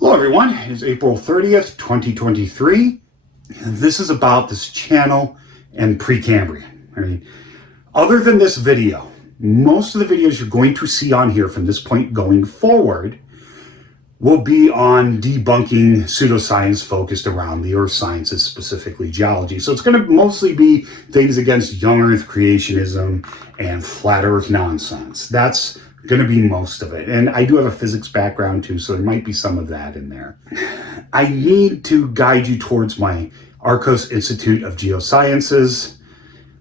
Hello everyone, it's April 30th, 2023. And this is about this channel and Precambrian. I mean, other than this video, most of the videos you're going to see on here from this point going forward will be on debunking pseudoscience focused around the earth sciences, specifically geology. So it's going to mostly be things against young earth creationism and flat earth nonsense. That's going to be most of it. And I do have a physics background too, so there might be some of that in there. I need to guide you towards my Arkose Institute of Geosciences,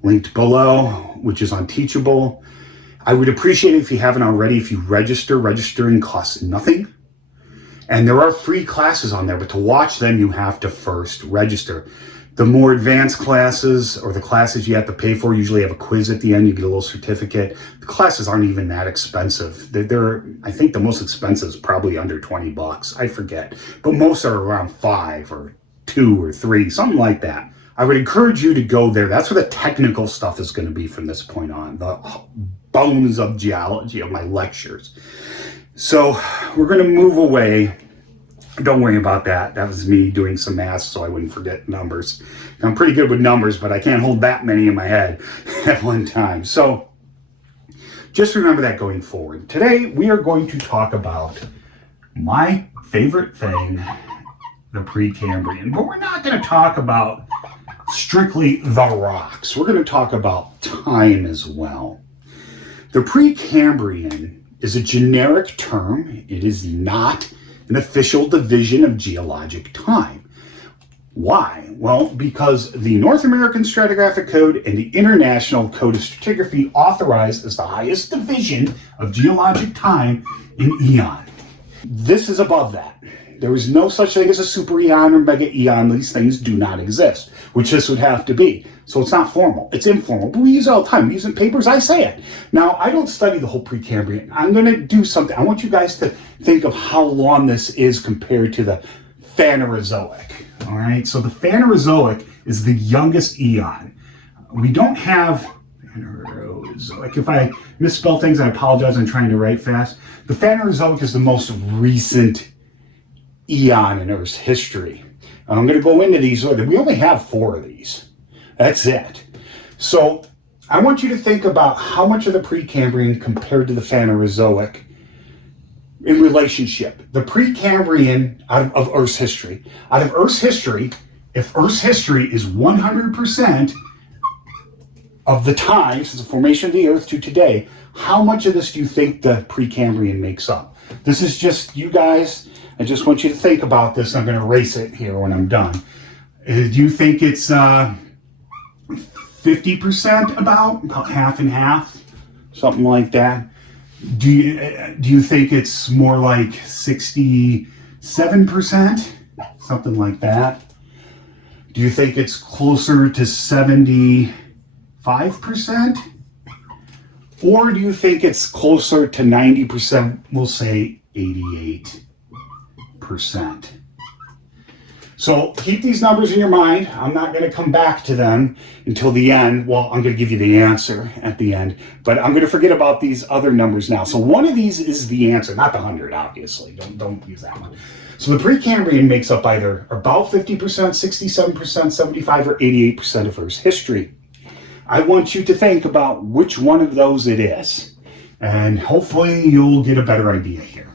linked below, which is on Teachable. I would appreciate it if you haven't already, if you register. Registering costs nothing. And there are free classes on there, but to watch them, you have to first register. The more advanced classes, or the classes you have to pay for, usually have a quiz at the end, you get a little certificate. The classes aren't even that expensive. I think the most expensive is probably under 20 bucks, I forget. But most are around 5 or 2 or 3, something like that. I would encourage you to go there. That's where the technical stuff is going to be from this point on, the bones of geology of my lectures. So we're going to move away. Don't worry about that. That was me doing some math so I wouldn't forget numbers. I'm pretty good with numbers, but I can't hold that many in my head at one time. So just remember that going forward. Today, we are going to talk about my favorite thing, the Precambrian. But we're not going to talk about strictly the rocks. We're going to talk about time as well. The Precambrian is a generic term. It is not an official division of geologic time. Why? Well, because the North American Stratigraphic Code and the International Code of Stratigraphy authorize as the highest division of geologic time in eon. This is above that. There is no such thing as a super eon or mega eon. These things do not exist, which this would have to be. So it's not formal, it's informal, but we use it all the time. We use it in papers, I say it. Now, I don't study the whole Precambrian. I'm gonna do something. I want you guys to think of how long this is compared to the Phanerozoic, all right? So the Phanerozoic is the youngest eon. We don't have Phanerozoic. If I misspell things, I apologize, I'm trying to write fast. The Phanerozoic is the most recent eon in Earth's history. I'm going to go into these. We only have 4 of these. That's it. So I want you to think about how much of the Precambrian compared to the Phanerozoic in relationship. The Precambrian out of Earth's history. Out of Earth's history, if Earth's history is 100% of the time since the formation of the Earth to today, how much of this do you think the Precambrian makes up? This is just you guys. I just want you to think about this. I'm going to erase it here when I'm done. Do you think it's 50% about half and half? Something like that? Do you think it's more like 67%? Something like that? Do you think it's closer to 75%? Or do you think it's closer to 90%? We'll say 88%. So keep these numbers in your mind. I'm not going to come back to them until the end. Well, I'm going to give you the answer at the end, but I'm going to forget about these other numbers now. So one of these is the answer, not the 100, obviously. Don't use that one. So the Precambrian makes up either about 50%, 67%, 75, or 88% of Earth's history. I want you to think about which one of those it is, and hopefully you'll get a better idea here.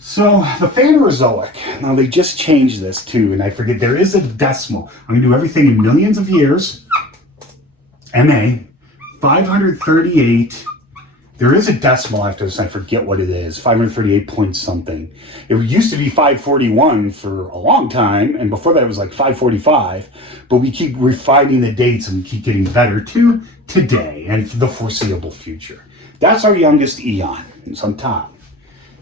So the Phanerozoic, now they just changed this too, and I forget, there is a decimal. I'm going to do everything in millions of years, MA, 538, there is a decimal after this, I forget what it is, 538 point something. It used to be 541 for a long time, and before that it was like 545, but we keep refining the dates and we keep getting better to today and the foreseeable future. That's our youngest eon, it's on top.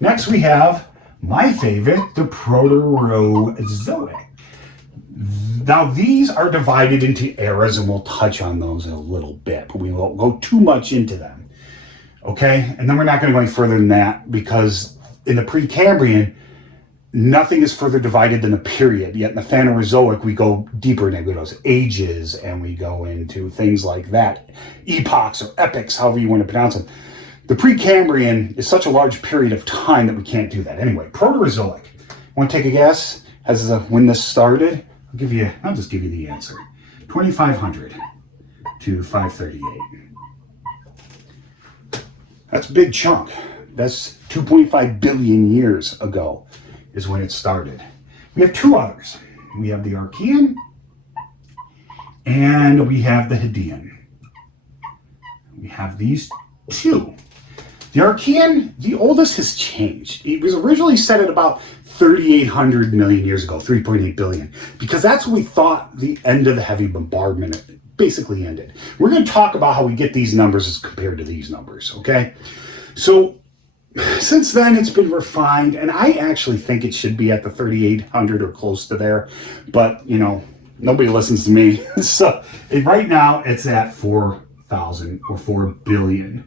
Next we have my favorite, the Proterozoic. Now these are divided into eras, and we'll touch on those in a little bit, but we won't go too much into them. Okay, and then we're not going to go any further than that, because in the Precambrian, nothing is further divided than a period. Yet in the Phanerozoic, we go deeper into those ages, and we go into things like that, epochs or epochs, however you want to pronounce them. The Precambrian is such a large period of time that we can't do that. Anyway, Proterozoic. Want to take a guess as when this started? I'll just give you the answer. 2500 to 538. That's a big chunk. That's 2.5 billion years ago is when it started. We have two others. We have the Archean and we have the Hadean. We have these two. The Archean, the oldest has changed. It was originally set at about 3,800 million years ago, 3.8 billion, because that's when we thought the end of the heavy bombardment basically ended. We're going to talk about how we get these numbers as compared to these numbers, okay? So since then, it's been refined, and I actually think it should be at the 3,800 or close to there, but, you know, nobody listens to me. So right now, it's at 4,000 or 4 billion.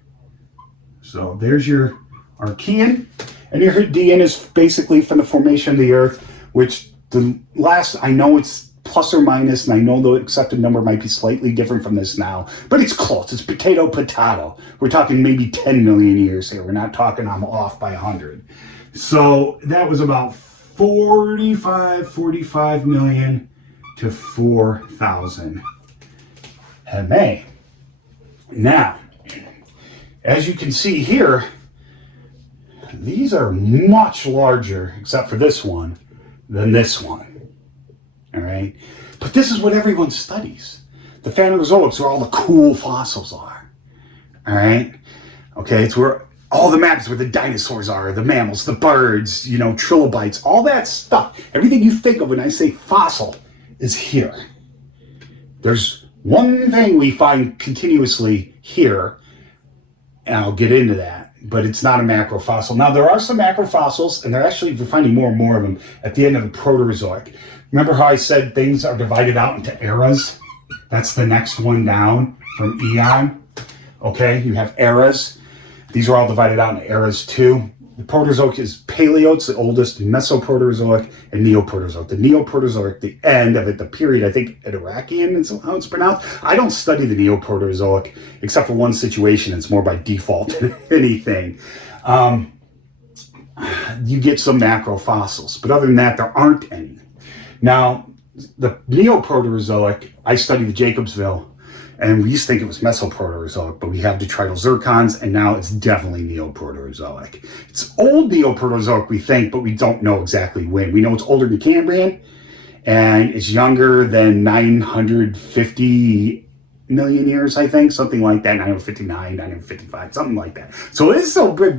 So there's your Archean, and your Hadean is basically from the formation of the Earth, which the last, I know it's plus or minus, and I know the accepted number might be slightly different from this now, but it's close. It's potato. We're talking maybe 10 million years here. We're not talking I'm off by 100. So that was about 45 million to 4,000 MA. Now, as you can see here, these are much larger, except for this one, than this one. All right? But this is what everyone studies. The Phanerozoics, where all the cool fossils are. All right? Okay, it's where all the maps, where the dinosaurs are, the mammals, the birds, you know, trilobites, all that stuff. Everything you think of when I say fossil is here. There's one thing we find continuously here, and I'll get into that, but it's not a macrofossil. Now, there are some macrofossils, and we're finding more and more of them at the end of the Proterozoic. Remember how I said things are divided out into eras? That's the next one down from eon. Okay, you have eras. These are all divided out into eras too. The Proterozoic is Paleo, it's the oldest, Mesoproterozoic, and Neoproterozoic. The Neoproterozoic, the end of it, the period, I think Iraqian is how it's pronounced. I don't study the Neoproterozoic, except for one situation. It's more by default than anything. You get some macrofossils, but other than that, there aren't any. Now, the Neoproterozoic, I study the Jacobsville, and we used to think it was Mesoproterozoic, but we have detrital zircons, and now it's definitely Neoproterozoic. It's old Neoproterozoic, we think, but we don't know exactly when. We know it's older than Cambrian, and it's younger than 950 million years, I think, something like that, 959, 955, something like that. So it is so big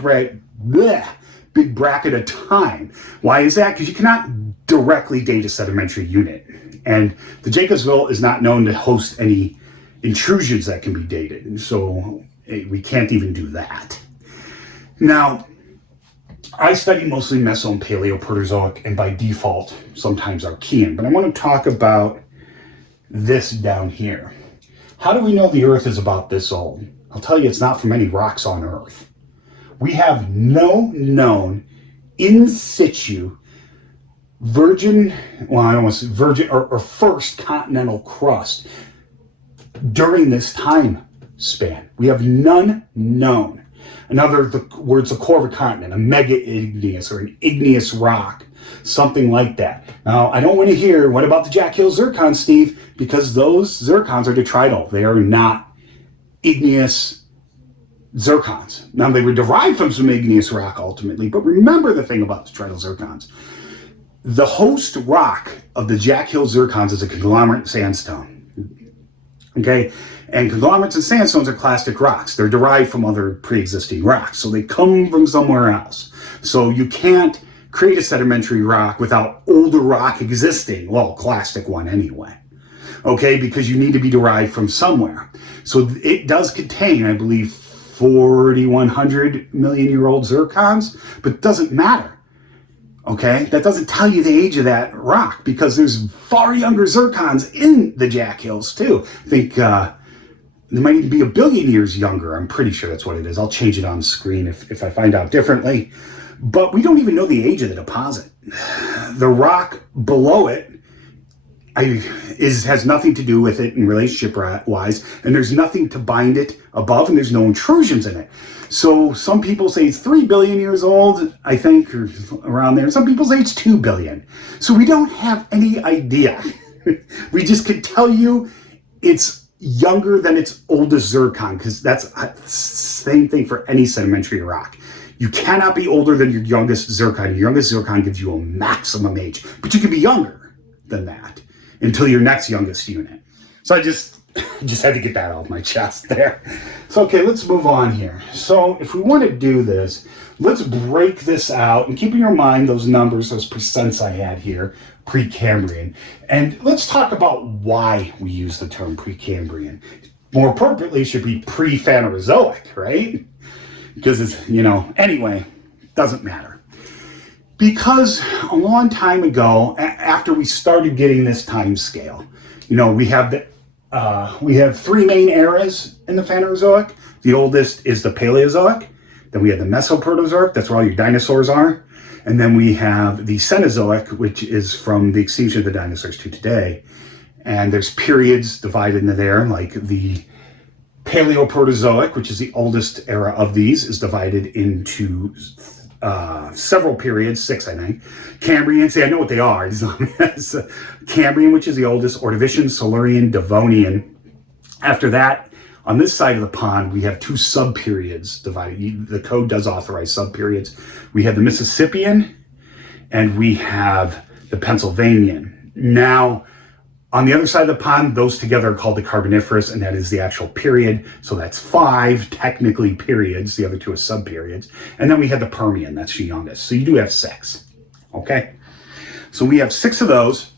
bracket of time. Why is that? Because you cannot directly date a sedimentary unit, and the Jacobsville is not known to host any intrusions that can be dated, so we can't even do that. Now, I study mostly Meso and Paleoproterozoic, and by default, sometimes Archean, but I want to talk about this down here. How do we know the Earth is about this old? I'll tell you, it's not from any rocks on Earth. We have no known in situ virgin or first continental crust during this time span. We have none known. In other words, a core of a continent, a mega igneous or an igneous rock, something like that. Now, I don't want to hear, what about the Jack Hill zircons, Steve? Because those zircons are detrital. They are not igneous zircons. Now, they were derived from some igneous rock ultimately, but remember the thing about detrital zircons. The host rock of the Jack Hill zircons is a conglomerate sandstone. Okay, and conglomerates and sandstones are clastic rocks. They're derived from other pre-existing rocks, so they come from somewhere else. So you can't create a sedimentary rock without older rock existing, well, clastic one anyway. Okay, because you need to be derived from somewhere. So it does contain, I believe, 4,100 million year old zircons, but it doesn't matter. Okay, that doesn't tell you the age of that rock, because there's far younger zircons in the Jack Hills too. I think they might even be 1 billion years younger. I'm pretty sure that's what it is. I'll change it on screen if I find out differently. But we don't even know the age of the deposit. The rock below it has nothing to do with it in relationship-wise, and there's nothing to bind it above, and there's no intrusions in it. So some people say it's 3 billion years old, I think, or around there. Some people say it's 2 billion. So we don't have any idea. We just can tell you it's younger than its oldest zircon, because that's the same thing for any sedimentary rock. You cannot be older than your youngest zircon. Your youngest zircon gives you a maximum age, but you can be younger than that until your next youngest unit. So I just had to get that off my chest there. So, okay, let's move on here. So if we want to do this, let's break this out and keep in your mind those numbers, those percents I had here, Precambrian. And let's talk about why we use the term Precambrian. More appropriately, it should be pre-Phanerozoic, right? Because it's, anyway, doesn't matter. Because a long time ago, after we started getting this time scale, we have 3 main eras in the Phanerozoic. The oldest is the Paleozoic. Then we have the Mesoproterozoic, that's where all your dinosaurs are. And then we have the Cenozoic, which is from the extinction of the dinosaurs to today. And there's periods divided into there, like the Paleoproterozoic, which is the oldest era of these, is divided into several periods, 6, I think. Cambrian, see, I know what they are. Cambrian, which is the oldest, Ordovician, Silurian, Devonian. After that, on this side of the pond, we have 2 sub-periods divided. The code does authorize sub-periods. We have the Mississippian, and we have the Pennsylvanian. Now, on the other side of the pond, those together are called the Carboniferous, and that is the actual period. So that's 5 technically periods. The other 2 are sub-periods. And then we have the Permian, that's the youngest. So you do have 6, okay? So we have 6 of those.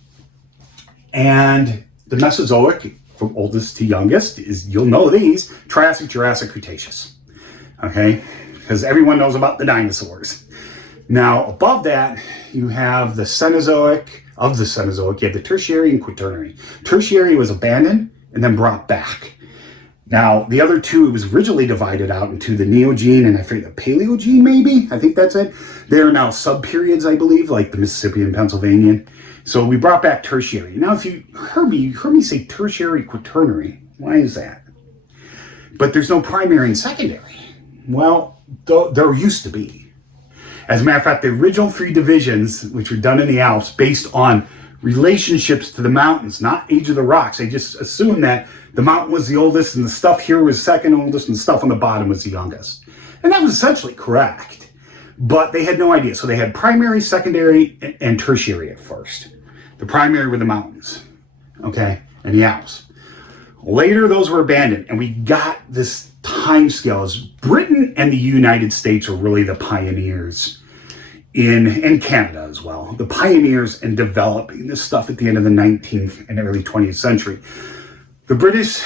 And the Mesozoic, from oldest to youngest, is, you'll know these, Triassic, Jurassic, Cretaceous, okay? Because everyone knows about the dinosaurs. Now, above that, you have the Cenozoic. Of the Cenozoic, you have the Tertiary and Quaternary. Tertiary was abandoned and then brought back. Now, the other 2, it was originally divided out into the Neogene and I forget, the Paleogene maybe? I think that's it. They are now sub-periods, I believe, like the Mississippian and Pennsylvanian. So we brought back Tertiary. Now, if you heard me say Tertiary, Quaternary, why is that? But there's no primary and secondary. Well, there used to be. As a matter of fact, the original 3 divisions, which were done in the Alps, based on relationships to the mountains, not age of the rocks. They just assumed that the mountain was the oldest and the stuff here was second oldest and the stuff on the bottom was the youngest. And that was essentially correct. But they had no idea. So they had primary, secondary, and tertiary at first. The primary were the mountains, okay, and the Alps. Later, those were abandoned, and we got this time scale as Britain and the United States are really the pioneers and Canada as well, the pioneers in developing this stuff at the end of the 19th and early 20th century. The British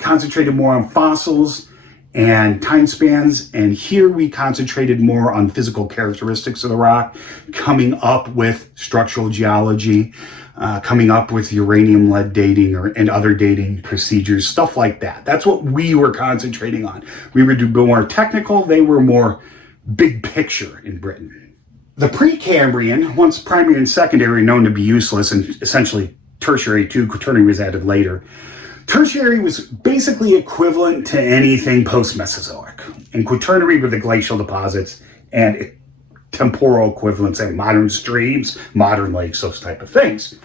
concentrated more on fossils and time spans, and here we concentrated more on physical characteristics of the rock, coming up with structural geology, coming up with uranium lead dating and other dating procedures, stuff like that. That's what we were concentrating on. We were more technical, they were more big picture in Britain. The Precambrian, once primary and secondary known to be useless, and essentially tertiary too, Quaternary was added later. Tertiary was basically equivalent to anything post-Mesozoic. And Quaternary were the glacial deposits and temporal equivalents and modern streams, modern lakes, those type of things.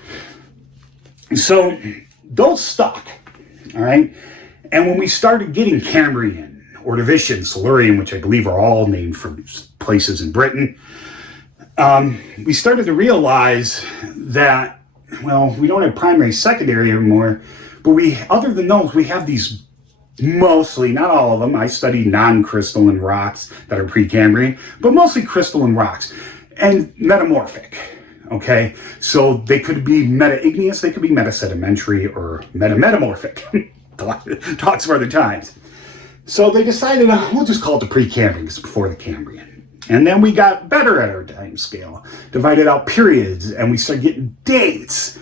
So those stuck, all right? And when we started getting Cambrian, Ordovician, Silurian, which I believe are all named from places in Britain, we started to realize that, well, we don't have primary, secondary anymore, but other than those, we have these mostly, not all of them. I study non-crystalline rocks that are Precambrian, but mostly crystalline rocks and metamorphic, okay? So they could be meta-igneous, they could be meta-sedimentary or meta-metamorphic. Talks for other times. So they decided, we'll just call it the Precambrian because it's before the Cambrian. And then we got better at our time scale, divided out periods, and we started getting dates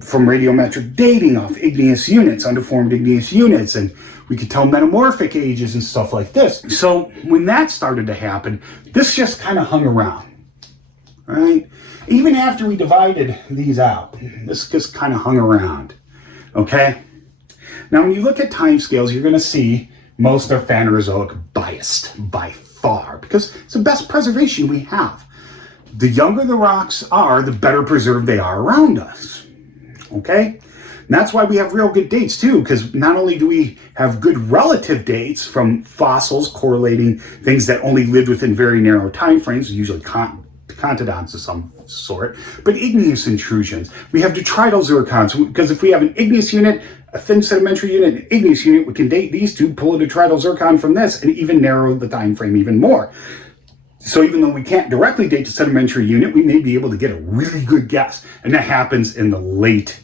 from radiometric dating off igneous units, underformed igneous units, and we could tell metamorphic ages and stuff like this. So when that started to happen, this just kind of hung around. right? Even after we divided these out, this just kind of hung around, okay? Now, when you look at timescales, you're going to see most are Phanerozoic biased by far because it's the best preservation we have. The younger the rocks are, the better preserved they are around us, okay? And that's why we have real good dates too, because not only do we have good relative dates from fossils correlating things that only lived within very narrow time frames, usually contodonts of some sort, but igneous intrusions. We have detrital zircons, because if we have an igneous unit, a thin sedimentary unit, an igneous unit, we can date these two, pull a detrital zircon from this, and even narrow the time frame even more. So even though we can't directly date the sedimentary unit, we may be able to get a really good guess. And that happens in the late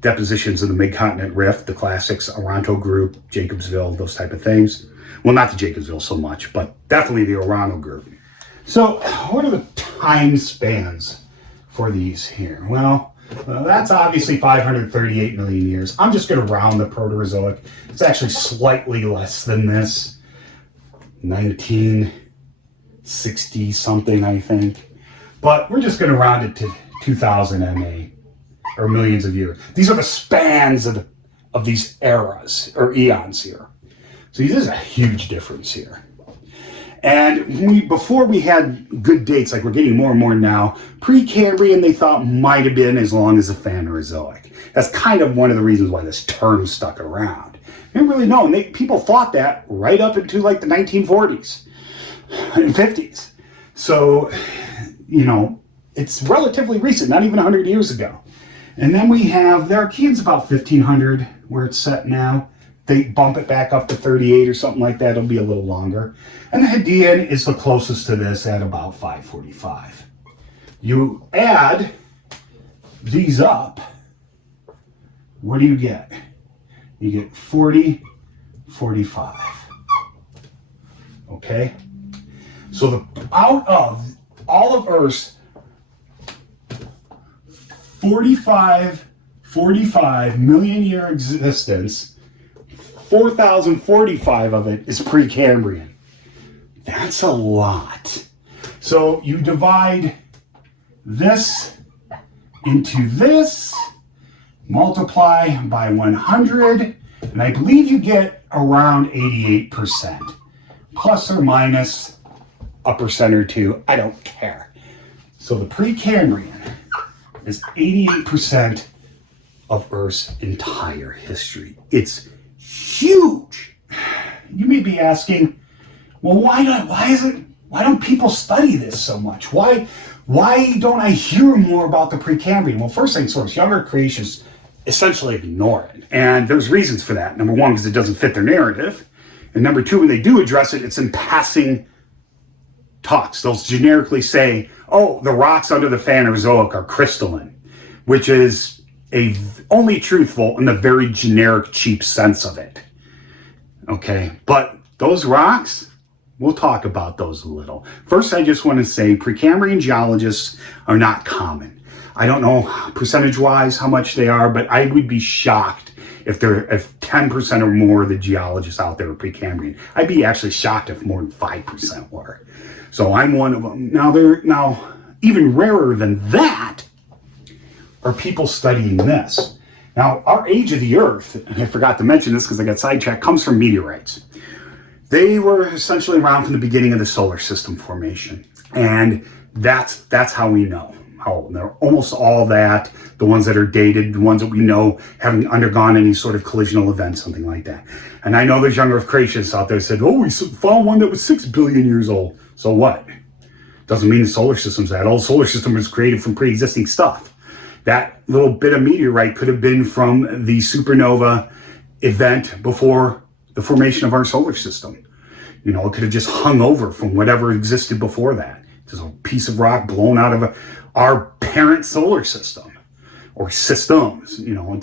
depositions of the Mid-Continent Rift, the classics, Oronto Group, Jacobsville, those type of things. Well, not the Jacobsville so much, but definitely the Oronto Group. So what are the time spans for these here? Well, that's obviously 538 million years. I'm just going to round the Proterozoic. It's actually slightly less than this. 1960 something, I think. But we're just going to round it to 2000 MA. Or millions of years. These are the spans of these eras or eons here. So there's a huge difference here. And before we had good dates, like we're getting more and more now, Precambrian they thought might have been as long as the Phanerozoic. That's kind of one of the reasons why this term stuck around. They didn't really know, and people thought that right up into like the 1940s and 50s. So, you know, it's relatively recent, not even 100 years ago. And then we have the Archean's about 1500 where it's set now. They bump it back up to 38 or something like that. It'll be a little longer. And the Hadean is the closest to this at about 545. You add these up, what do you get? You get 40, 45. Okay? So out of all of Earth's 45 million year existence, 4,045 of it is Precambrian. That's a lot. So you divide this into this, multiply by 100, and I believe you get around 88%, plus or minus a percent or two. I don't care. So the Precambrian is 88% of Earth's entire history. It's huge. You may be asking, well, why don't people study this so much? Why don't I hear more about the Precambrian? Well, first things first, younger creationists essentially ignore it. And there's reasons for that. Number one, because it doesn't fit their narrative. And number two, when they do address it, it's in passing talks. They'll generically say, oh, the rocks under the Phanerozoic are crystalline, which is only truthful in the very generic, cheap sense of it. Okay, but those rocks, we'll talk about those a little. First, I just want to say Precambrian geologists are not common. I don't know percentage-wise how much they are, but I would be shocked if 10% or more of the geologists out there are Precambrian. I'd be actually shocked if more than 5% were. So I'm one of them. Now, even rarer than that are people studying this. Now, our age of the Earth, and I forgot to mention this because I got sidetracked, comes from meteorites. They were essentially around from the beginning of the solar system formation. And that's how we know. They're almost all that, the ones that are dated, the ones that we know haven't undergone any sort of collisional event, something like that. And I know there's younger creationists out there that said, oh, we found one that was 6 billion years old. So what? Doesn't mean the solar system's that old. The solar system was created from pre-existing stuff. That little bit of meteorite could have been from the supernova event before the formation of our solar system. You know, it could have just hung over from whatever existed before that. Just a piece of rock blown out of our parent solar system or systems. You know,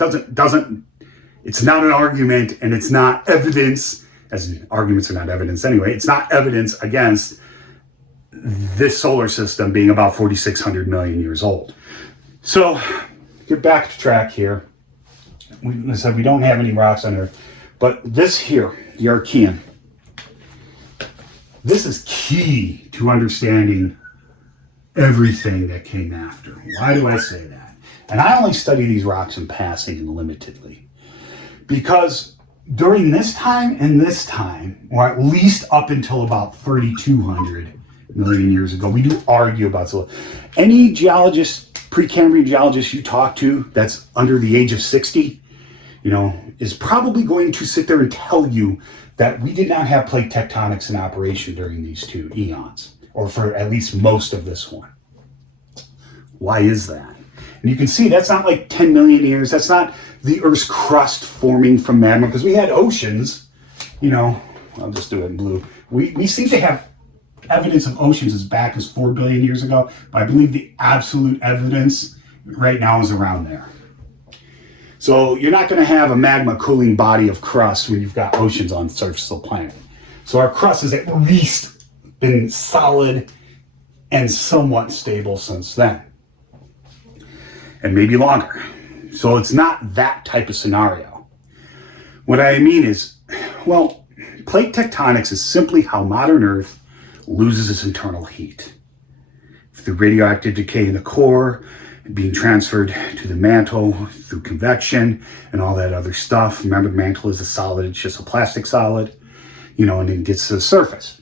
it's not an argument, and it's not evidence, as arguments are not evidence anyway. It's not evidence against this solar system being about 4,600 million years old. So, get back to track here. We said we don't have any rocks on Earth, but this here, the Archean, this is key to understanding everything that came after. Why do I say that? And I only study these rocks in passing and limitedly. Because during this time and this time, or at least up until about 3,200 million years ago, we do argue about so any geologist, Precambrian geologist you talk to that's under the age of 60, is probably going to sit there and tell you that we did not have plate tectonics in operation during these 2 eons, or for at least most of this one. Why is that? And you can see that's not like 10 million years. That's not the Earth's crust forming from magma, because we had oceans, I'll just do it in blue. We seem to have evidence of oceans as back as 4 billion years ago, but I believe the absolute evidence right now is around there. So you're not going to have a magma cooling body of crust when you've got oceans on the surface of the planet. So our crust has at least been solid and somewhat stable since then. And maybe longer. So it's not that type of scenario. What I mean is, well, plate tectonics is simply how modern Earth loses its internal heat. Through radioactive decay in the core, being transferred to the mantle through convection and all that other stuff. Remember, the mantle is a solid, it's just a plastic solid, and then gets to the surface.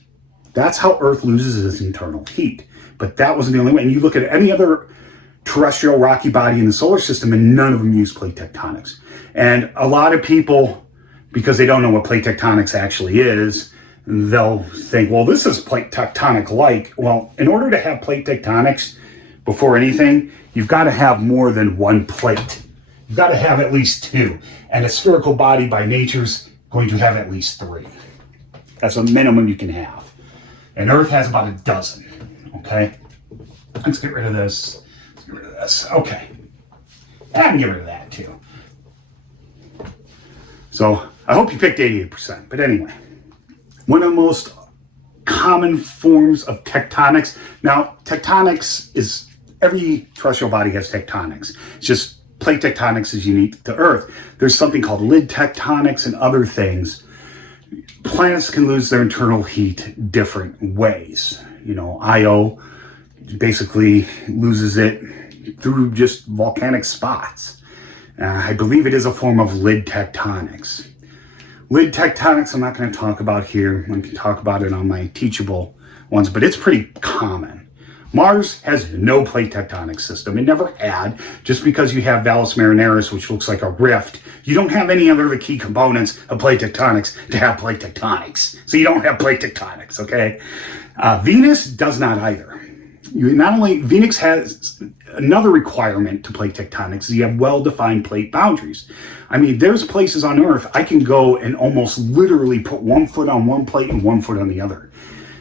That's how Earth loses its internal heat. But that wasn't the only way. And you look at any other terrestrial rocky body in the solar system, and none of them use plate tectonics. And a lot of people, because they don't know what plate tectonics actually is, they'll think, well, this is plate tectonic-like. Well, in order to have plate tectonics, before anything, you've got to have more than one plate. You've got to have at least 2. And a spherical body by nature's going to have at least 3. That's a minimum you can have. And Earth has about a dozen, okay? Let's get rid of this. Let's get rid of this. Okay. And I can get rid of that too. So I hope you picked 88%. But anyway, one of the most common forms of tectonics. Now, tectonics is, every terrestrial body has tectonics. It's just plate tectonics is unique to Earth. There's something called lid tectonics and other things. Planets can lose their internal heat different ways. Io basically loses it through just volcanic spots. I believe it is a form of lid tectonics. Lid tectonics I'm not going to talk about here. I can talk about it on my teachable ones, but it's pretty common. Mars has no plate tectonic system. It never had. Just because you have Valles Marineris, which looks like a rift, you don't have any other of the key components of plate tectonics to have plate tectonics. So you don't have plate tectonics, okay? Venus does not either. Venus has another requirement to plate tectonics is you have well-defined plate boundaries. I mean, there's places on Earth I can go and almost literally put 1 foot on one plate and 1 foot on the other.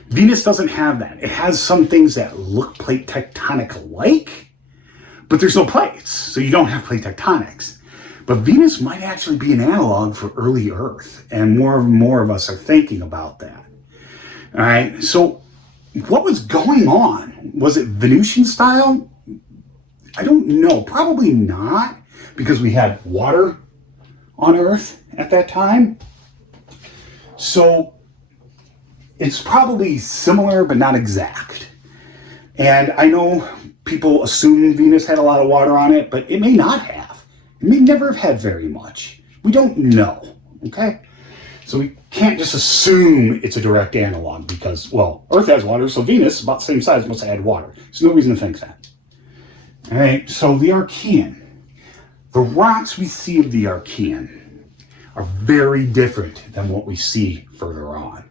Venus doesn't have that. It has some things that look plate tectonic-like, but there's no plates, so you don't have plate tectonics. But Venus might actually be an analog for early Earth, and more of us are thinking about that. All right, so what was going on? Was it Venusian style? I don't know. Probably not, because we had water on Earth at that time. So it's probably similar, but not exact. And I know people assume Venus had a lot of water on it, but it may not have. It may never have had very much. We don't know, okay? So we can't just assume it's a direct analog because, well, Earth has water, so Venus is about the same size, must have had water. There's no reason to think that. All right, so the Archean. The rocks we see of the Archean are very different than what we see further on.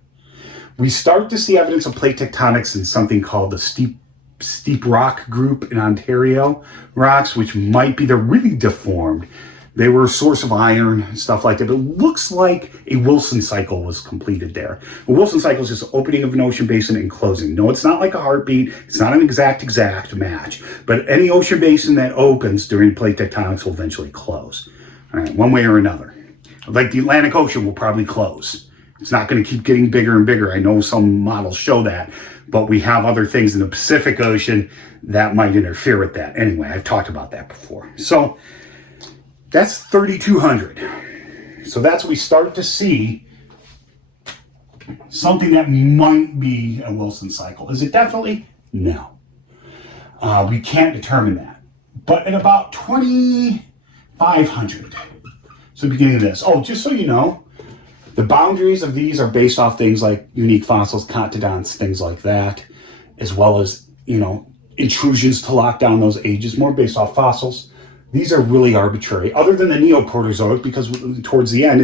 We start to see evidence of plate tectonics in something called the steep rock group in Ontario rocks, which might be, they're really deformed. They were a source of iron, stuff like that. But it looks like a Wilson cycle was completed there. A Wilson cycle is just opening of an ocean basin and closing. No, it's not like a heartbeat. It's not an exact match. But any ocean basin that opens during plate tectonics will eventually close. All right, one way or another. Like the Atlantic Ocean will probably close. It's not going to keep getting bigger and bigger. I know some models show that, but we have other things in the Pacific Ocean that might interfere with that. Anyway, I've talked about that before. So that's 3,200. So that's we start to see something that might be a Wilson cycle. Is it definitely? No. We can't determine that. But at about 2,500, so beginning of this. Oh, just so you know, the boundaries of these are based off things like unique fossils, cotyledons, things like that, as well as, intrusions to lock down those ages, more based off fossils. These are really arbitrary, other than the Neoproterozoic, because towards the end,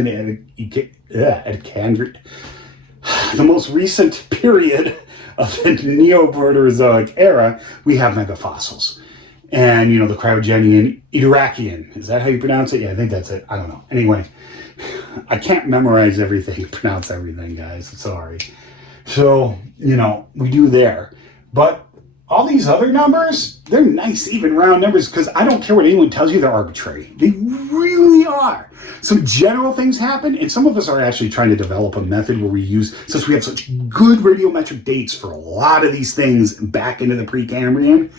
the most recent period of the Neoproterozoic era, we have megafossils. And, the Cryogenian Iteracian. Is that how you pronounce it? Yeah, I think that's it. I don't know. Anyway, I can't memorize everything, pronounce everything, guys. Sorry. So, we do there. But all these other numbers, they're nice, even round numbers, because I don't care what anyone tells you, they're arbitrary. They really are. Some general things happen, and some of us are actually trying to develop a method where we use, since we have such good radiometric dates for a lot of these things back into the Precambrian,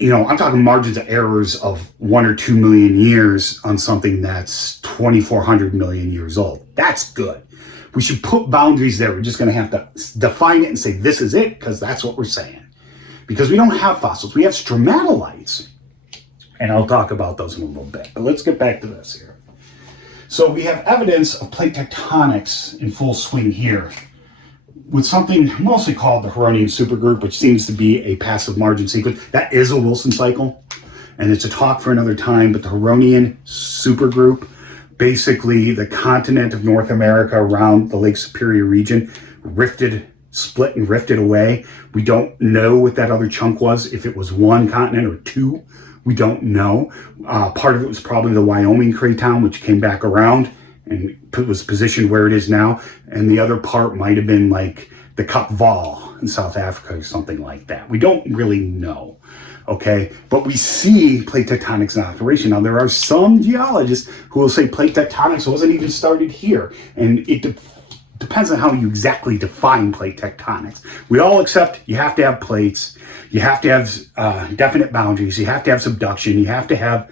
I'm talking margins of errors of 1 or 2 million years on something that's 2,400 million years old. That's good. We should put boundaries there. We're just going to have to define it and say, this is it, because that's what we're saying. Because we don't have fossils. We have stromatolites. And I'll talk about those in a little bit. But let's get back to this here. So we have evidence of plate tectonics in full swing here, with something mostly called the Huronian supergroup, which seems to be a passive margin sequence. That is a Wilson cycle, and it's a talk for another time, but the Huronian supergroup, basically the continent of North America around the Lake Superior region, split and rifted away. We don't know what that other chunk was, if it was one continent or two. We don't know. Part of it was probably the Wyoming craton, which came back around and was positioned where it is now. And the other part might have been like the Cup Val in South Africa or something like that. We don't really know, okay? But we see plate tectonics in operation. Now, there are some geologists who will say plate tectonics wasn't even started here. And it depends on how you exactly define plate tectonics. We all accept you have to have plates, you have to have definite boundaries, you have to have subduction, you have to have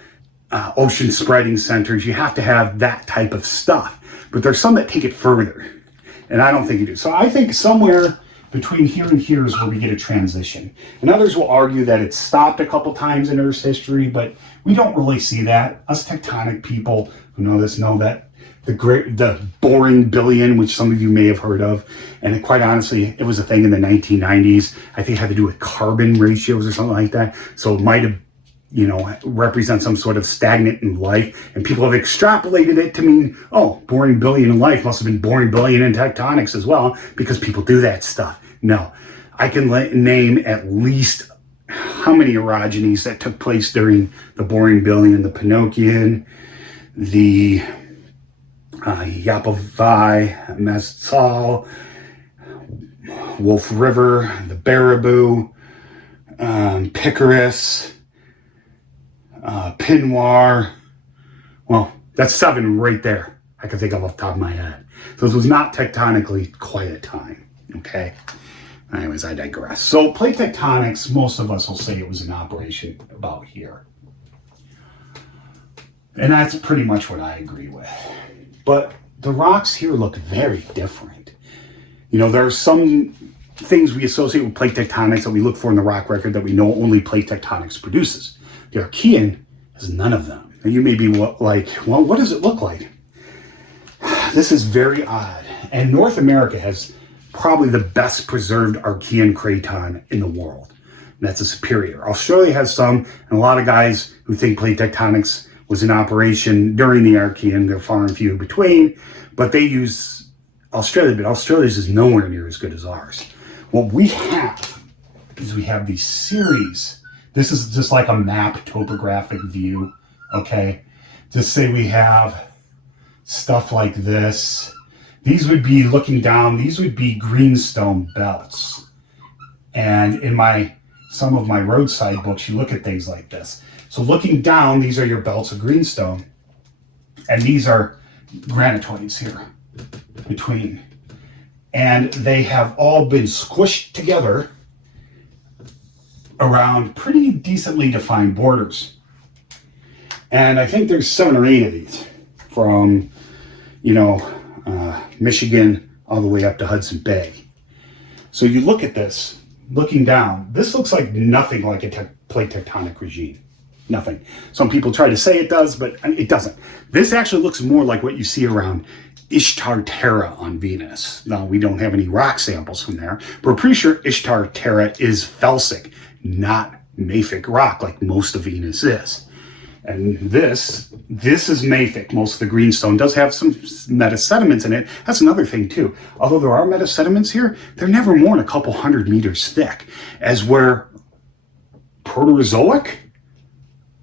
ocean spreading centers, you have to have that type of stuff. But there's some that take it further, and I don't think you do. So I think somewhere between here and here is where we get a transition. And others will argue that it stopped a couple times in Earth's history, but we don't really see that. Us tectonic people who know this know that the boring billion, which some of you may have heard of, and quite honestly, it was a thing in the 1990s. I think it had to do with carbon ratios or something like that. So it might have, represent some sort of stagnant in life, and people have extrapolated it to mean, oh, boring billion in life must have been boring billion in tectonics as well, because people do that stuff. No, I can name at least how many orogenies that took place during the boring billion: the Pinocchian, the Yapovai, Mestal, Wolf River, the Baraboo, Picarus, Pinwar. Well, that's 7 right there I can think of off the top of my head. So this was not tectonically quiet time, okay? Anyways, I digress. So plate tectonics, most of us will say it was in operation about here. And that's pretty much what I agree with. But the rocks here look very different. There are some things we associate with plate tectonics that we look for in the rock record that we know only plate tectonics produces. The Archean has none of them. Now you may be what does it look like? This is very odd. And North America has probably the best preserved Archean craton in the world. And that's a Superior. Australia has some, and a lot of guys who think plate tectonics was in operation during the Archean, they're far and few between, but they use Australia, but Australia's is nowhere near as good as ours. What we have is we have these series. This is just like a map topographic view, okay? Just say we have stuff like this. These would be looking down, these would be greenstone belts. And in some of my roadside books, you look at things like this. So looking down, these are your belts of greenstone. And these are granitoids here between. And they have all been squished together around pretty decently defined borders. And I think there's 7 or 8 of these from, Michigan all the way up to Hudson Bay. So you look at this, looking down, this looks like nothing like a plate tectonic regime. Nothing. Some people try to say it does, but it doesn't. This actually looks more like what you see around Ishtar Terra on Venus. Now, we don't have any rock samples from there, but we're pretty sure Ishtar Terra is felsic, not mafic rock like most of Venus is. And this is mafic. Most of the greenstone does have some metasediments in it. That's another thing too. Although there are metasediments here, they're never more than a couple 100 meters thick. As where Proterozoic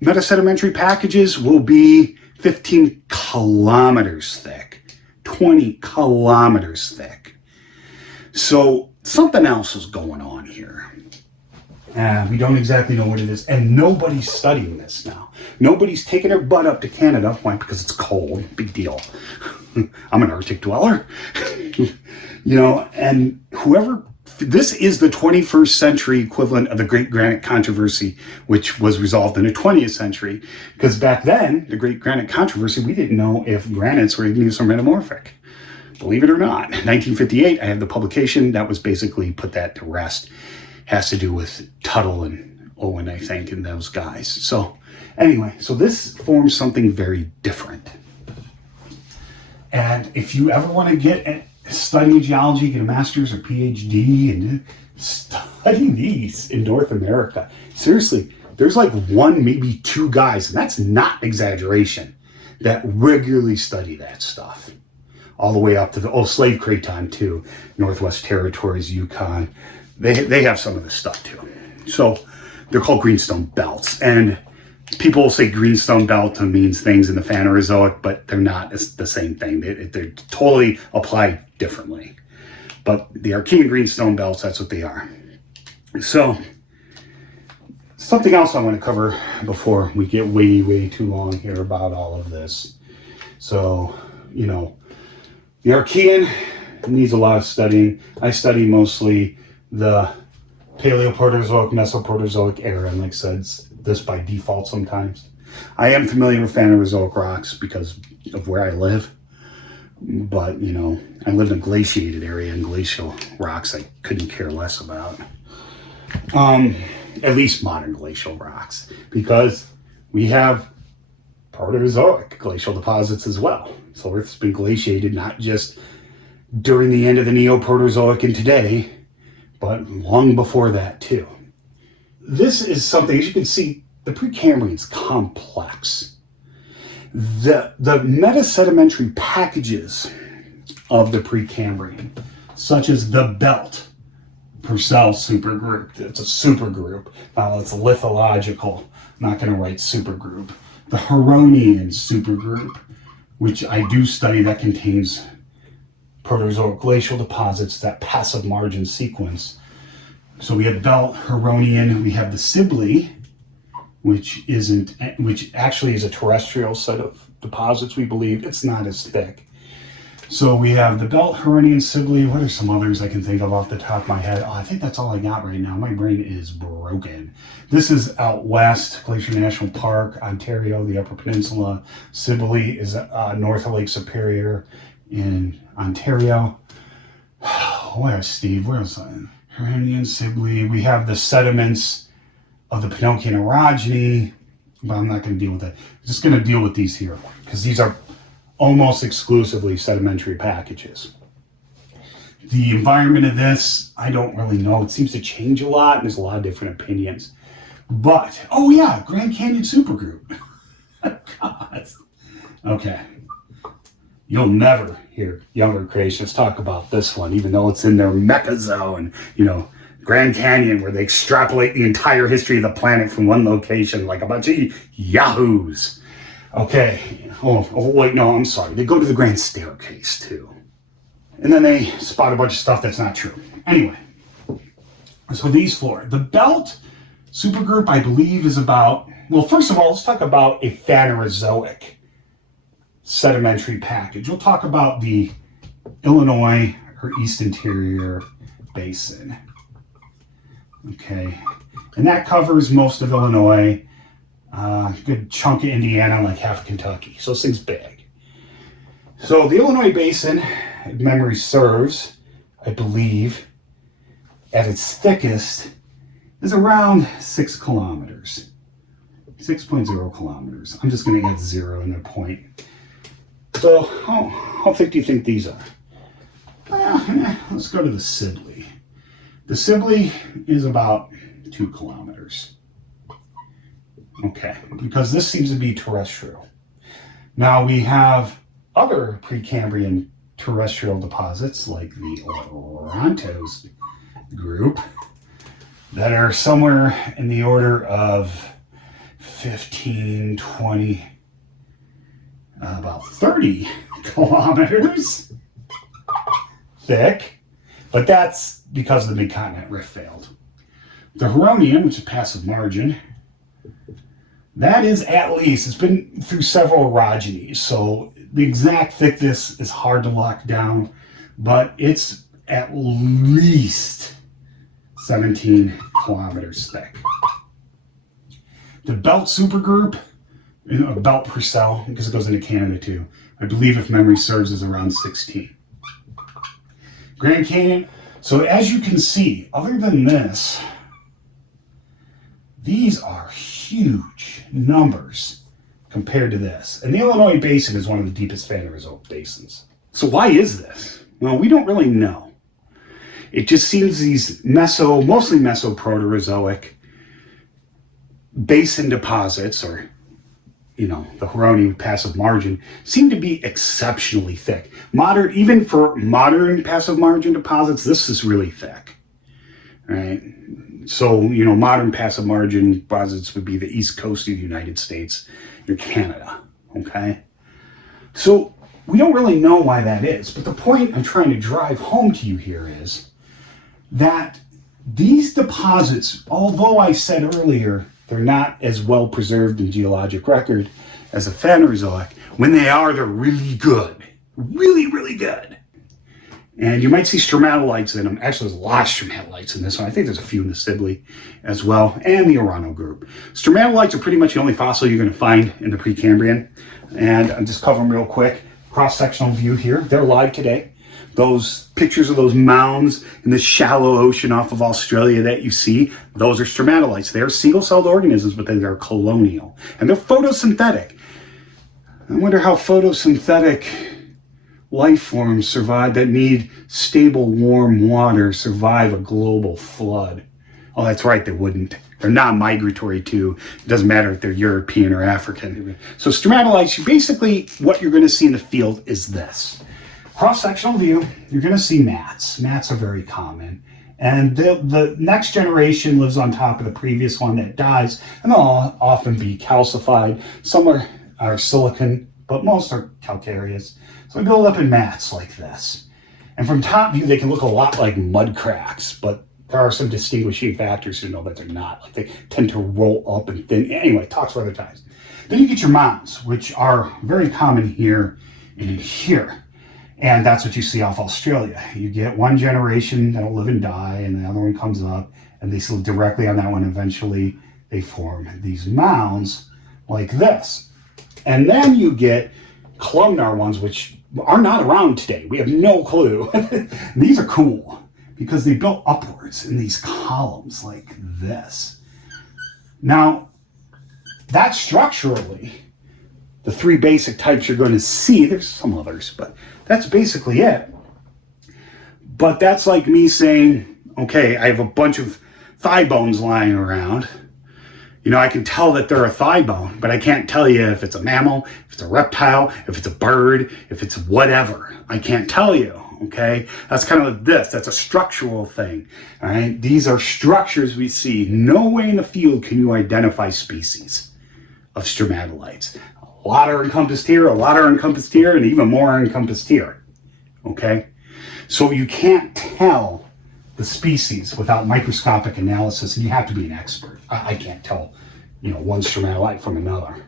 metasedimentary packages will be 15 kilometers thick, 20 kilometers thick. So something else is going on here. And we don't exactly know what it is. And nobody's studying this now. Nobody's taking their butt up to Canada. Why? Because it's cold. Big deal. I'm an Arctic dweller. And whoever, this is the 21st century equivalent of the Great Granite Controversy, which was resolved in the 20th century. Because back then, the Great Granite Controversy, we didn't know if granites were igneous or metamorphic. Believe it or not. 1958, I have the publication that was basically put that to rest. Has to do with Tuttle and Owen, I think, and those guys. So anyway, so this forms something very different. And if you ever want to get studying geology, get a master's or PhD, and study these in North America, seriously, there's like one, maybe two guys, and that's not exaggeration, that regularly study that stuff. All the way up to the slave craton too, Northwest Territories, Yukon. They have some of this stuff too. So they're called greenstone belts. And people will say greenstone belt means things in the Phanerozoic, but they're not. It's the same thing. They're totally applied differently. But the Archean greenstone belts, that's what they are. So something else I want to cover before we get way, way too long here about all of this. So, the Archean needs a lot of studying. I study mostly the Paleoproterozoic, Mesoproterozoic era, and like I said, this by default sometimes. I am familiar with Phanerozoic rocks because of where I live, but I live in a glaciated area, and glacial rocks I couldn't care less about. At least modern glacial rocks, because we have Proterozoic glacial deposits as well. So Earth's been glaciated not just during the end of the Neoproterozoic and today, but long before that too. This is something, as you can see, the Precambrian's complex. The metasedimentary packages of the Precambrian, such as the belt Purcell supergroup, it's a supergroup. Now it's lithological, I'm not going to write supergroup. The Huronian supergroup, which I do study, that contains Proterozoic glacial deposits, that passive margin sequence. So we have belt, Huronian, we have the Sibley, which actually is a terrestrial set of deposits, we believe. It's not as thick. So we have the belt, Huronian, Sibley. What are some others I can think of off the top of my head? Oh, I think that's all I got right now. My brain is broken. This is out west, Glacier National Park, Ontario, the Upper Peninsula. Sibley is north of Lake Superior in Ontario. Where's Steve? Where's Huronian, Sibley? We have the sediments of the Pinokian orogeny, but I'm not going to deal with that. I'm just going to deal with these here, because these are almost exclusively sedimentary packages. The environment of this, I don't really know. It seems to change a lot, and there's a lot of different opinions. But, oh yeah, Grand Canyon supergroup. God. Okay. You'll never hear younger creationists talk about this one, even though it's in their Mecca zone, Grand Canyon, where they extrapolate the entire history of the planet from one location like a bunch of yahoos. Okay. Oh, wait, no, I'm sorry. They go to the Grand Staircase, too. And then they spot a bunch of stuff that's not true. Anyway, so these four. The belt supergroup, I believe, is about, well, first of all, let's talk about a Phanerozoic sedimentary package. We'll talk about the Illinois or East Interior Basin. Okay, and that covers most of Illinois, a good chunk of Indiana, like half Kentucky. So this thing's big. So the Illinois Basin, if memory serves, I believe, at its thickest is around 6 kilometers. 6.0 kilometers. I'm just going to add 0 in their point. So how thick do you think these are? Let's go to the Sibley. The Sibley is about 2 kilometers. Okay, because this seems to be terrestrial. Now we have other Precambrian terrestrial deposits like the Arkose group that are somewhere in the order of 15, 20, about 30 kilometers thick, but that's because the mid-continent rift failed. The Huronian, which is passive margin, that is at least, it's been through several orogenies, so the exact thickness is hard to lock down, but it's at least 17 kilometers thick. The Belt supergroup, Belt Purcell, because it goes into Canada too, I believe if memory serves is around 16. Grand Canyon, so as you can see, other than this, these are huge numbers compared to this. And the Illinois Basin is one of the deepest Phanerozoic basins. So why is this? Well, we don't really know. It just seems these mostly Mesoproterozoic basin deposits, or the Huronian with passive margin, seem to be exceptionally thick. Even for modern passive margin deposits, this is really thick, right? So, modern passive margin deposits would be the east coast of the United States or Canada, okay? So we don't really know why that is, but the point I'm trying to drive home to you here is that these deposits, although I said earlier they're not as well preserved in geologic record as a Phanerozoic, when they are, they're really good. Really, really good. And you might see stromatolites in them. Actually, there's a lot of stromatolites in this one. I think there's a few in the Sibley as well, and the Orano group. Stromatolites are pretty much the only fossil you're going to find in the Precambrian. And I'm just covering real quick. Cross-sectional view here. They're alive today. Those pictures of those mounds in the shallow ocean off of Australia that you see, those are stromatolites. They're single-celled organisms, but they are colonial. And they're photosynthetic. I wonder how photosynthetic life forms survive that need stable, warm water survive a global flood. Oh, that's right, they wouldn't. They're not migratory too. It doesn't matter if they're European or African. So stromatolites, basically what you're going to see in the field is this. Cross-sectional view, you're going to see mats. Mats are very common. And the next generation lives on top of the previous one that dies, and they'll often be calcified. Some are silicon, but most are calcareous. So they build up in mats like this. And from top view, they can look a lot like mud cracks, but there are some distinguishing factors to know that they're not. Like they tend to roll up and thin. Anyway, talks for other times. Then you get your mounds, which are very common here and in here. And that's what you see off Australia. You get one generation that'll live and die, and the other one comes up, and they live directly on that one. Eventually, they form these mounds like this. And then you get columnar ones, which are not around today. We have no clue. These are cool because they built upwards in these columns like this. Now, that's structurally the three basic types you're going to see. There's some others, but that's basically it. But that's like me saying, okay, I have a bunch of thigh bones lying around. I can tell that they're a thigh bone, but I can't tell you if it's a mammal, if it's a reptile, if it's a bird, if it's whatever. I can't tell you, okay? That's kind of like this. That's a structural thing, all right? These are structures we see. No way in the field can you identify species of stromatolites. A lot are encompassed here, a lot are encompassed here, and even more are encompassed here, okay? So you can't tell the species without microscopic analysis, and you have to be an expert. I can't tell, one stromatolite from another.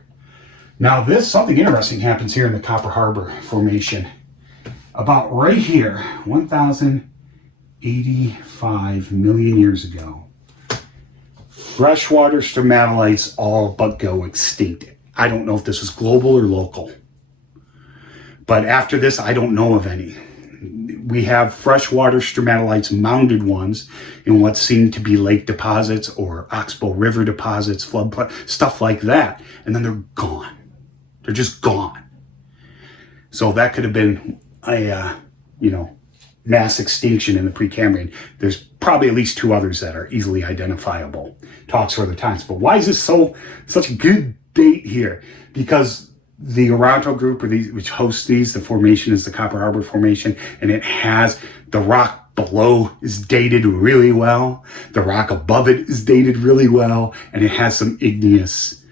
Now something interesting happens here in the Copper Harbor Formation. About right here, 1,085 million years ago, freshwater stromatolites all but go extinct. I don't know if this was global or local. But after this, I don't know of any. We have freshwater stromatolites, mounded ones, in what seem to be lake deposits or Oxbow River deposits, stuff like that. And then they're gone. They're just gone. So that could have been a, mass extinction in the Precambrian. There's probably at least 2 others that are easily identifiable. Talks for other times. But why is this such a good date here? Because the Oronto group, which hosts these, the formation is the Copper Harbor Formation, and it has the rock below is dated really well. The rock above it is dated really well, and it has some igneous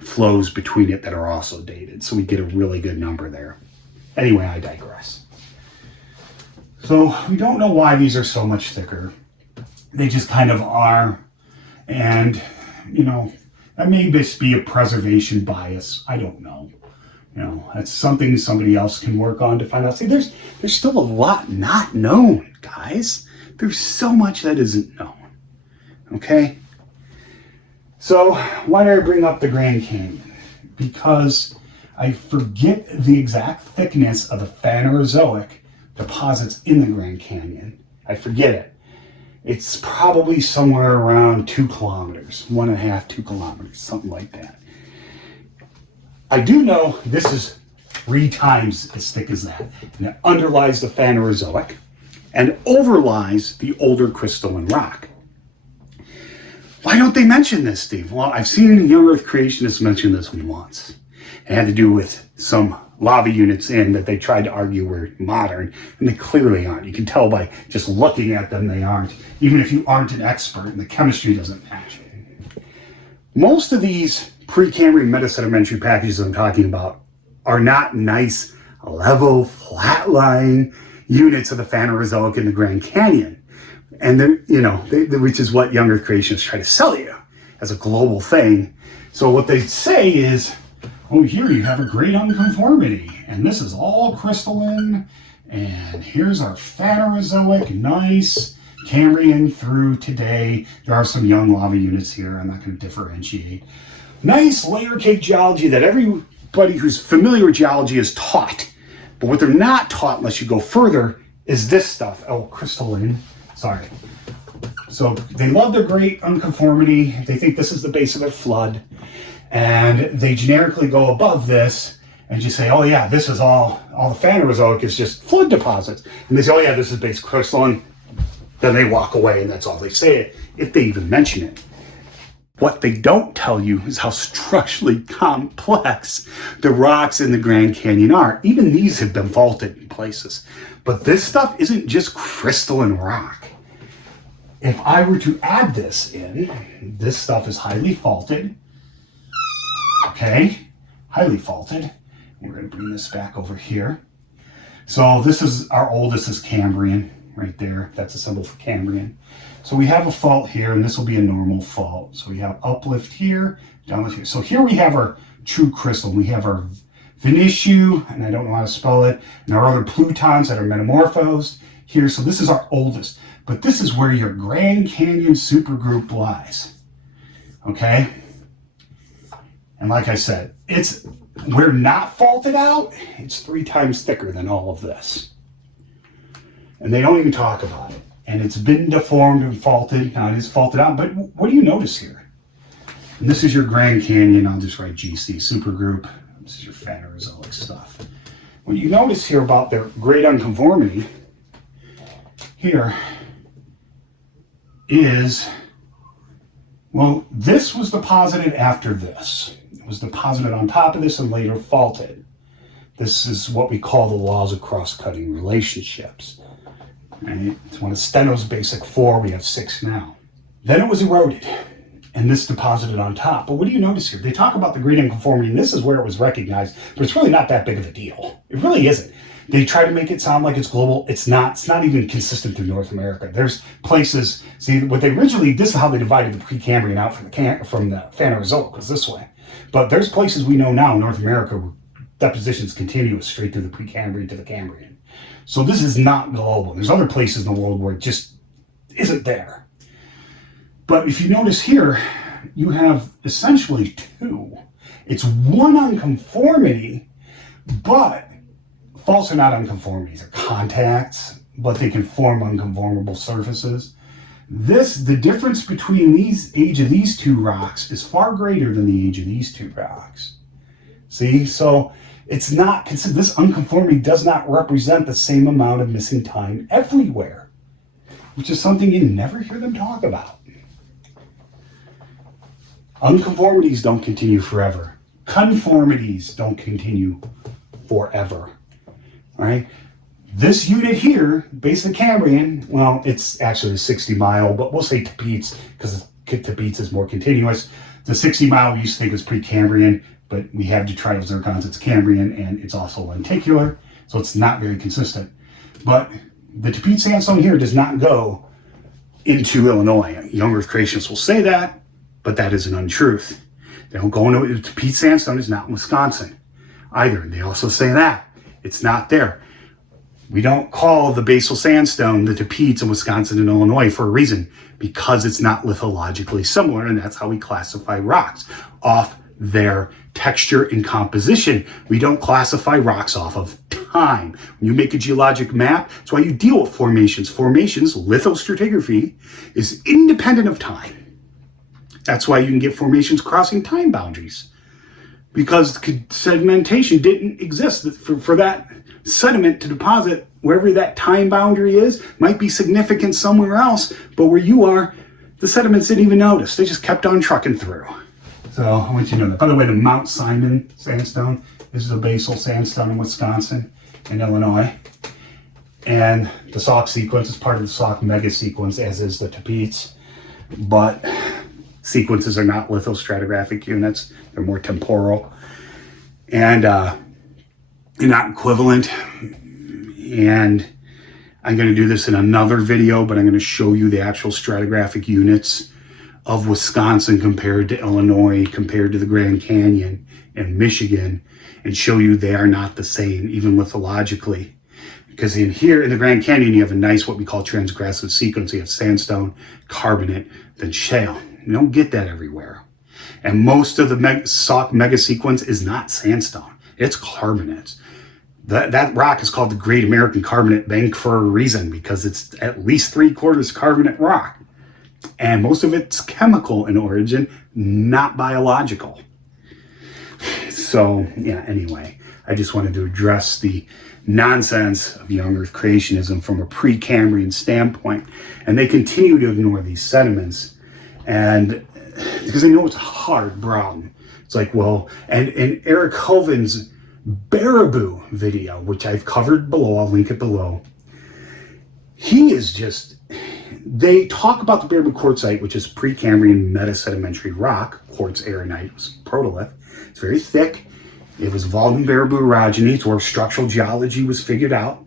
flows between it that are also dated. So we get a really good number there. Anyway, I digress. So we don't know why these are so much thicker. They just kind of are. And, that may just be a preservation bias. I don't know. That's something somebody else can work on to find out. See, there's still a lot not known, guys. There's so much that isn't known. Okay? So why did I bring up the Grand Canyon? Because I forget the exact thickness of the Phanerozoic deposits in the Grand Canyon. I forget it. It's probably somewhere around 2 kilometers, 1.5, 2 kilometers, something like that. I do know this is 3 times as thick as that, and it underlies the Phanerozoic and overlies the older crystalline rock. Why don't they mention this, Steve? Well, I've seen young Earth creationists mention this once. It had to do with some lava units that they tried to argue were modern, and they clearly aren't. You can tell by just looking at them they aren't, even if you aren't an expert and the chemistry doesn't match it. Most of these Precambrian metasedimentary packages I'm talking about are not nice, level, flat-lying units of the Phanerozoic in the Grand Canyon. And they're, which is what young Earth creationists try to sell you as a global thing. So what they say is, oh, here you have a great unconformity, and this is all crystalline, and here's our Phanerozoic, nice Cambrian through today. There are some young lava units here. I'm not going to differentiate. Nice layer cake geology that everybody who's familiar with geology is taught. But what they're not taught, unless you go further, is this stuff. Oh, crystalline. Sorry. So they love their great unconformity. They think this is the base of their flood. And they generically go above this and just say, oh yeah, this is all the Phanerozoic is just flood deposits. And they say, oh yeah, this is base crystalline. Then they walk away and that's all they say, if they even mention it. What they don't tell you is how structurally complex the rocks in the Grand Canyon are. Even these have been faulted in places. But this stuff isn't just crystalline rock. If I were to add this in, this stuff is highly faulted. Okay, highly faulted. We're going to bring this back over here. So this is our oldest is Cambrian right there. That's a symbol for Cambrian. So we have a fault here, and this will be a normal fault. So we have uplift here, downlift here. So here we have our true crystal. We have our Venetiu, and I don't know how to spell it, and our other plutons that are metamorphosed here. So this is our oldest. But this is where your Grand Canyon supergroup lies. Okay? And like I said, we're not faulted out. It's 3 times thicker than all of this. And they don't even talk about it. And it's been deformed and faulted. Now it is faulted out, but what do you notice here? And this is your Grand Canyon. I'll just write GC supergroup. This is your Phanerozoic stuff. What you notice here about their great unconformity here is, well, this was deposited after this. It was deposited on top of this and later faulted. This is what we call the laws of cross-cutting relationships. Right? It's one of Steno's basic 4. We have 6 now. Then it was eroded, and this deposited on top. But what do you notice here? They talk about the great unconformity, and this is where it was recognized, but it's really not that big of a deal. It really isn't. They try to make it sound like it's global. It's not. It's not even consistent through North America. There's places, see, what they originally, this is how they divided the Precambrian out from the Phanerozoic, was this way. But there's places we know now in North America where deposition's continuous straight through the Precambrian to the Cambrian. So this is not global. There's other places in the world where it just isn't there. But if you notice here, you have essentially 2. It's one unconformity, but faults are not unconformities, they're contacts, but they can form unconformable surfaces. The difference between the age of these two rocks is far greater than the age of these two rocks. See, so it's not, this unconformity does not represent the same amount of missing time everywhere, which is something you never hear them talk about. Unconformities don't continue forever. Conformities don't continue forever. All right. This unit here, base of the Cambrian, well, it's actually a 60-mile, but we'll say Tapeats because Tapeats is more continuous. The 60-mile we used to think was Precambrian, but we have detrital zircons, it's Cambrian, and it's also lenticular, so it's not very consistent. But the Tapeats sandstone here does not go into Illinois. Young Earth creationists will say that, but that is an untruth. They don't go into it. Tapeats sandstone is not in Wisconsin either. They also say that. It's not there. We don't call the basal sandstone the Tapeats in Wisconsin and Illinois for a reason, because it's not lithologically similar, and that's how we classify rocks, off their texture and composition. We don't classify rocks off of time. When you make a geologic map, that's why you deal with formations. Formations, lithostratigraphy, is independent of time. That's why you can get formations crossing time boundaries, because sedimentation didn't exist for that sediment to deposit wherever that time boundary is. Might be significant somewhere else, but where you are, the sediments didn't even notice. They just kept on trucking through. So I want you to know that. By the way, the Mount Simon sandstone, this is a basal sandstone in Wisconsin and Illinois. And the Sauk sequence is part of the Sauk mega sequence, as is the Tapeats. But sequences are not lithostratigraphic units. They're more temporal. And they're not equivalent. And I'm going to do this in another video, but I'm going to show you the actual stratigraphic units of Wisconsin compared to Illinois, compared to the Grand Canyon and Michigan, and show you they are not the same, even lithologically. Because in here, in the Grand Canyon, you have a nice, what we call transgressive sequence. You have sandstone, carbonate, then shale. You don't get that everywhere. And most of the Sauk mega sequence is not sandstone. It's carbonates. That rock is called the Great American Carbonate Bank for a reason, because it's at least 3/4 carbonate rock. And most of it's chemical in origin, not biological. So, yeah, anyway, I just wanted to address the nonsense of young Earth creationism from a Precambrian standpoint. And they continue to ignore these sediments, and because they know it's a hard problem. It's like, well, and Eric Hoven's Baraboo video, which I've covered below, I'll link it below. He is just, they talk about the Baraboo quartzite, which is Precambrian metasedimentary rock. Quartz arenite was protolith. It's very thick. It was involved in Baraboo orogeny. It's where structural geology was figured out.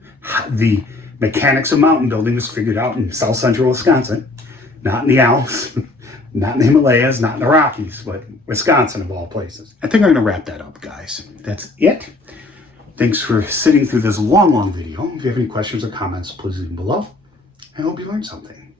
The mechanics of mountain building was figured out in south central Wisconsin, not in the Alps, not in the Himalayas, not in the Rockies, but Wisconsin of all places. I think I'm going to wrap that up, guys. That's it. Thanks for sitting through this long video. If you have any questions or comments, please leave them below. I hope you learned something.